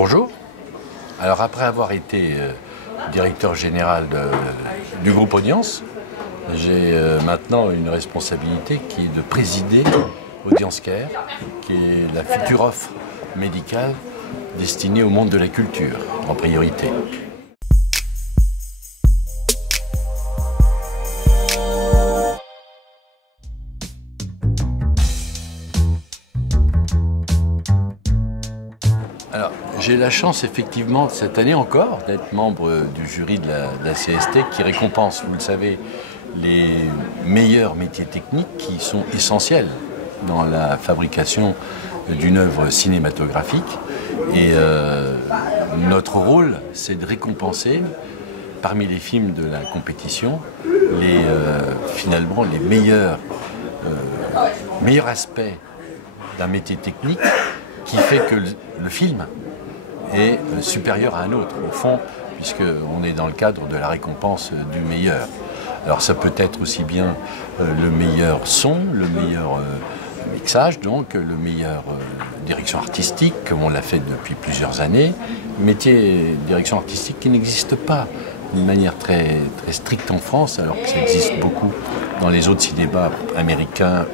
Bonjour. Alors après avoir été directeur général du groupe Audience, j'ai maintenant une responsabilité qui est de présider Audience Care, qui est la future offre médicale destinée au monde de la culture en priorité. Alors, j'ai la chance effectivement cette année encore d'être membre du jury de la CST qui récompense, vous le savez, les meilleurs métiers techniques qui sont essentiels dans la fabrication d'une œuvre cinématographique. Et notre rôle, c'est de récompenser parmi les films de la compétition finalement les meilleurs aspects d'un métier technique qui fait que le film est supérieur à un autre, au fond, puisqu'on est dans le cadre de la récompense du meilleur. Alors ça peut être aussi bien le meilleur son, le meilleur mixage, donc le meilleur direction artistique, comme on l'a fait depuis plusieurs années, métier direction artistique qui n'existe pas d'une manière très stricte en France, alors que ça existe beaucoup dans les autres cinémas américains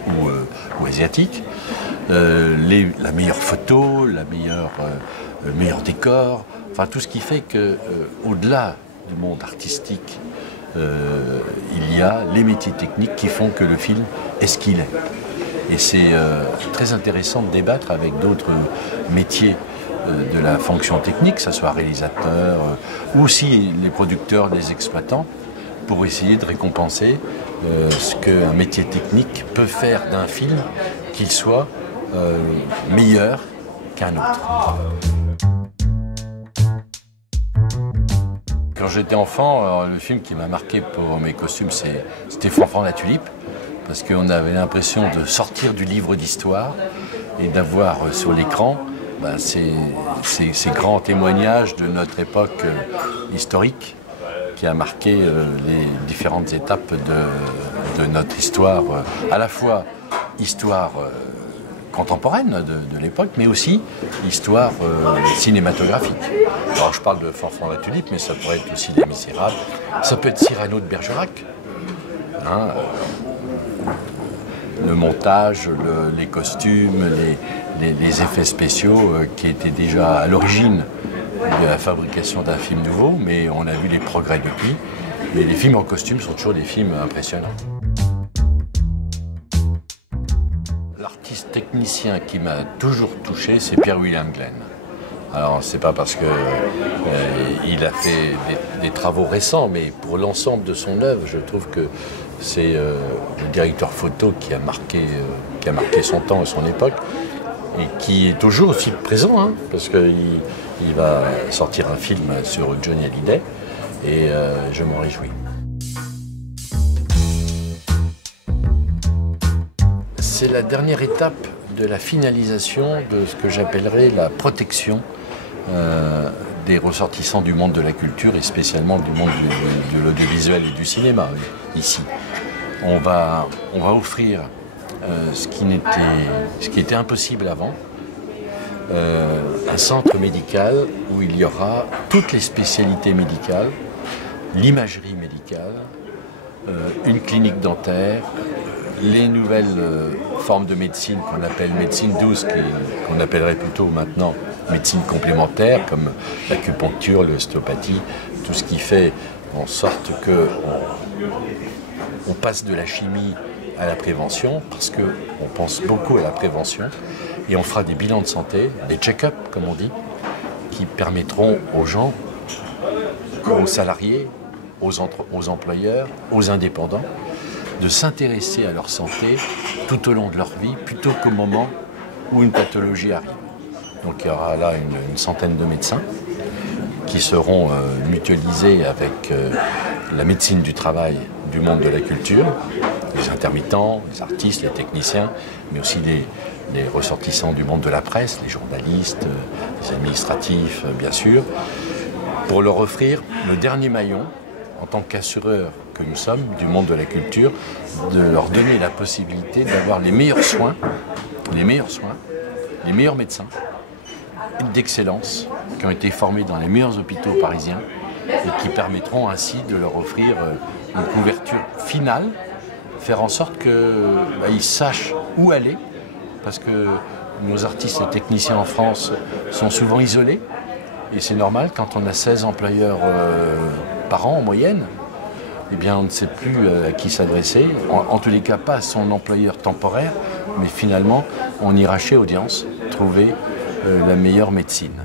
ou asiatiques. La meilleure photo, le meilleur décor, enfin tout ce qui fait que au-delà du monde artistique, il y a les métiers techniques qui font que le film est ce qu'il est. Et c'est très intéressant de débattre avec d'autres métiers de la fonction technique, que ce soit réalisateur ou aussi les producteurs, les exploitants, pour essayer de récompenser ce qu'un métier technique peut faire d'un film, qu'il soit meilleur qu'un autre. Quand j'étais enfant, le film qui m'a marqué pour mes costumes, c'était Fanfan la Tulipe, parce qu'on avait l'impression de sortir du livre d'histoire et d'avoir sur l'écran ces grands témoignages de notre époque historique qui a marqué les différentes étapes de notre histoire, à la fois histoire contemporaine de l'époque, mais aussi histoire cinématographique. Alors je parle de Fanfan la Tulipe, mais ça pourrait être aussi Les Misérables, ça peut être Cyrano de Bergerac. Le montage, les costumes, les effets spéciaux qui étaient déjà à l'origine de la fabrication d'un film nouveau, mais on a vu les progrès depuis. Mais les films en costume sont toujours des films impressionnants. L'artiste technicien qui m'a toujours touché, c'est Pierre-William Glenn. Alors, c'est pas parce qu'il a fait des travaux récents, mais pour l'ensemble de son œuvre, je trouve que c'est le directeur photo qui a marqué son temps et son époque, et qui est toujours aussi présent, parce qu'il va sortir un film sur Johnny Hallyday, et je m'en réjouis. C'est la dernière étape de la finalisation de ce que j'appellerais la protection des ressortissants du monde de la culture et spécialement du monde de l'audiovisuel et du cinéma ici. On va offrir ce qui était impossible avant, un centre médical où il y aura toutes les spécialités médicales, l'imagerie médicale, une clinique dentaire, les nouvelles formes de médecine qu'on appelle médecine douce, qu'on appellerait plutôt maintenant médecine complémentaire, comme l'acupuncture, l'ostéopathie, tout ce qui fait en sorte qu'on passe de la chimie à la prévention, parce qu'on pense beaucoup à la prévention, et on fera des bilans de santé, des check-up, comme on dit, qui permettront aux gens, aux salariés, aux employeurs, aux indépendants, de s'intéresser à leur santé tout au long de leur vie, plutôt qu'au moment où une pathologie arrive. Donc il y aura là une centaine de médecins qui seront mutualisés avec la médecine du travail du monde de la culture, les intermittents, les artistes, les techniciens, mais aussi les ressortissants du monde de la presse, les journalistes, les administratifs, bien sûr, pour leur offrir le dernier maillon, en tant qu'assureurs que nous sommes du monde de la culture, de leur donner la possibilité d'avoir les meilleurs soins, les meilleurs médecins, d'excellence qui ont été formés dans les meilleurs hôpitaux parisiens et qui permettront ainsi de leur offrir une couverture finale, faire en sorte qu'ils sachent où aller, parce que nos artistes et techniciens en France sont souvent isolés, et c'est normal, quand on a 16 employeurs par an en moyenne, eh bien on ne sait plus à qui s'adresser, en tous les cas pas à son employeur temporaire, mais finalement on ira chez Audience trouver la meilleure médecine.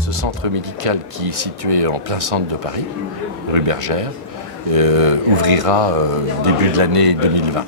Ce centre médical qui est situé en plein centre de Paris, rue Bergère, ouvrira début de l'année 2020.